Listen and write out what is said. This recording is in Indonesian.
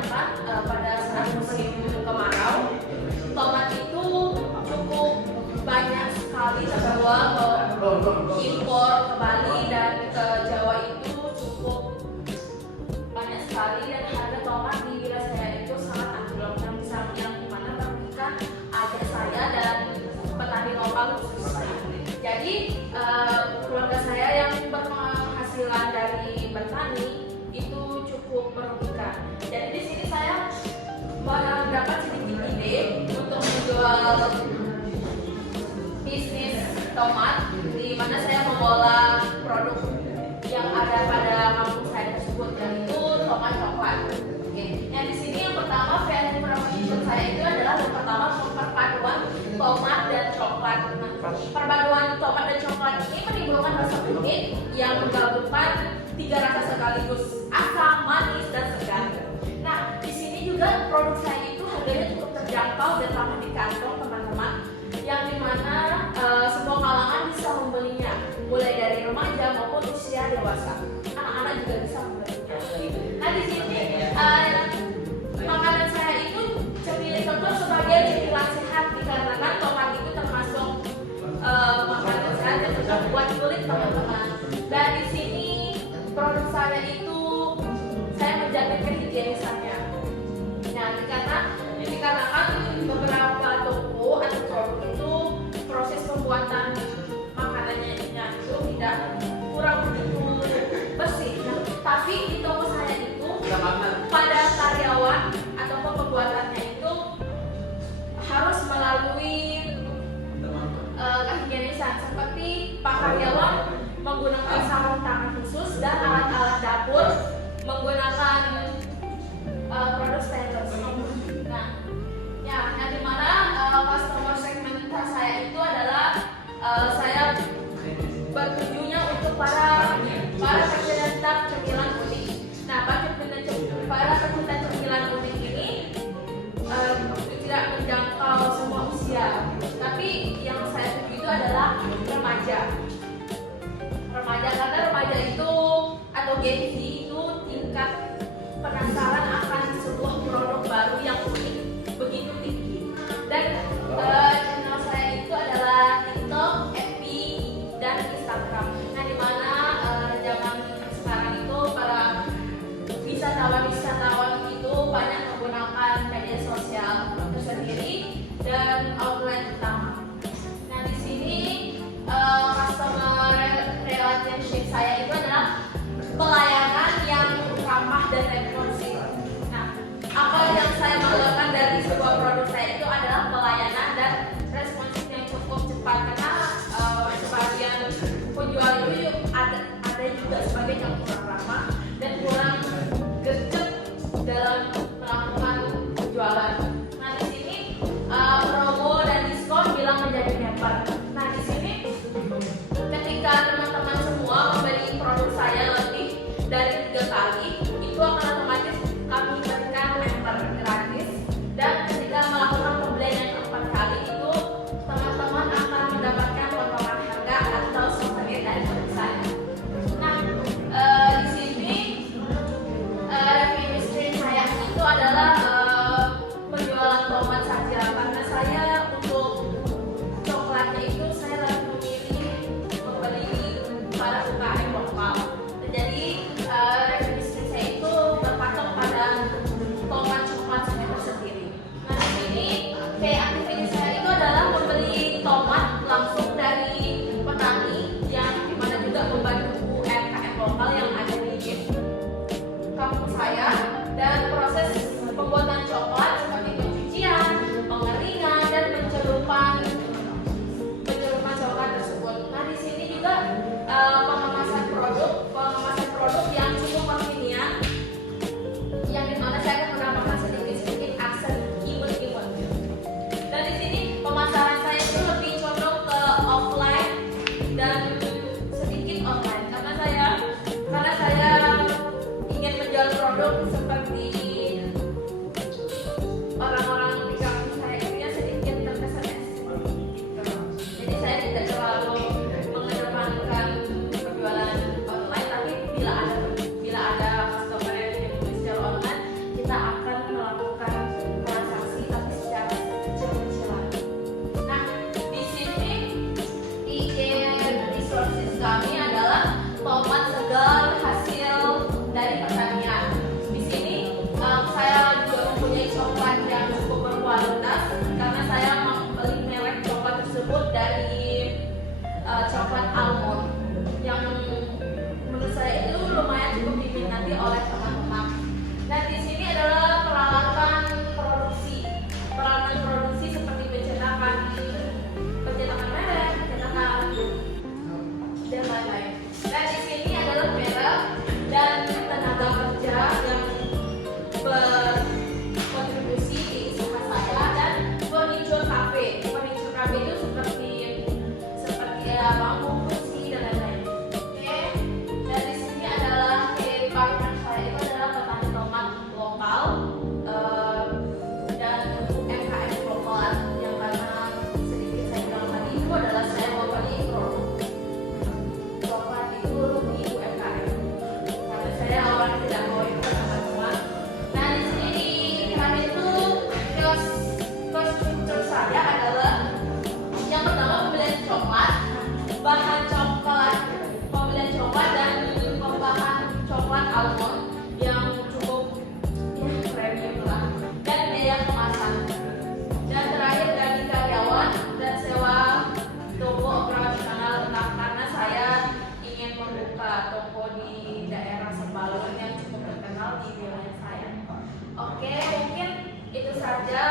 menanyakan pada saat musim kemarau, tomat itu cukup banyak sekali terjual impor ke Bali dan ke Jawa itu cukup banyak sekali, dan harga tomat di wilayah saya itu sangat anjlok, yang dimana merugikan adik saya dan petani lokal khususnya. Jadi keluarga saya yang berpenghasilan dari bertani itu cukup merugikan. Jadi di sini saya mendapat sedikit ide untuk menjual bisnis tomat, di mana saya mengolah produk yang ada pada kampung saya tersebut, yaitu tomat coklat. Oke. Yang di sini yang pertama value proposition saya itu adalah yang pertama perpaduan tomat dan coklat. Nah, perpaduan tomat dan coklat ini menimbulkan rasa unik yang menggabungkan 3 rasa sekaligus, asam, manis, dan segar. Nah, di sini juga produk saya itu harganya cukup terjangkau dan ramah di kantong teman-teman, yang dimana semua kalangan bisa membelinya, mulai dari remaja maupun usia dewasa. Anak-anak juga bisa membelinya. Nah, di sini makanan saya itu cemilan contoh sebagai cemilan sehat, dikarenakan tomat itu termasuk makanan sehat yang cocok buat kulit teman-teman. Dan di sini produk saya itu saya menjamin kehigienisannya. Nah, dikarenakan beberapa toko atau produk itu proses pembuatan makanannya itu tidak kurang begitu bersih. Nah, tapi di toko saya itu pada karyawan atau pembuatannya itu harus melalui kehigienisan, seperti Pak karyawan menggunakan sarung tangan khusus dan alat-alat dapur menggunakan produk stainless. Nah, yang dimana customer segmentas saya itu adalah saya bertujuannya untuk para pecinta cemilan unik. Nah, para pecinta cemilan unik ini tidak menjangkau semua usia, tapi yang saya tuju itu adalah remaja karena remaja itu atau Gen Z itu tingkat penasaran akan sebuah produk baru yang unik begitu tinggi. Dan channel saya itu adalah TikTok, FB, dan Instagram. Nah, dimana zaman sekarang itu para wisatawan itu banyak menggunakan media sosial tersendiri dan outlet utama. Nah, di sini customer relationship saya itu adalah pelayanan yang ramah dan responsif. Nah, apa yang saya banggakan dari sebuah produk saya itu adalah pelayanan dan responsif yang cukup cepat, karena sebagian penjual itu ada juga sebagian yang kurang ramah dan kurang gercep dalam melakukan penjualan. Nah, di sini promo dan diskon bilang menjadi member. Nah, di sini ketika teman-teman semua membeli produk saya lebih dari 3 kali, itu akan otomatis kami berikan member gratis. Dan ketika melakukan pembelian yang keempat kali itu, teman-teman akan mendapatkan potongan harga atau souvenir dari produk saya. Nah, di sini revenue stream saya itu adalah penjualan tomat saja, karena saya untuk coklatnya itu saya lebih memilih membeli para UKM lokal. Jadi revenue stream saya itu berpatok pada tomat coklat saya tersendiri. Nah, di sini aktivitas saya itu adalah membeli tomat langsung dari petani, yang dimana juga membantu UMKM lokal yang ada di kampung saya, dan proses pembuatan coklat seperti pencucian, pengeringan, dan pencelupan coklat tersebut. Nah, di sini juga pengemasan produk yang cukup kekinian, yang dimana saya akan menambahkan sedikit aksen imut-imut. Dan di sini pemasaran saya itu lebih condong ke offline dan sedikit online, karena saya ingin menjual produk seperti saja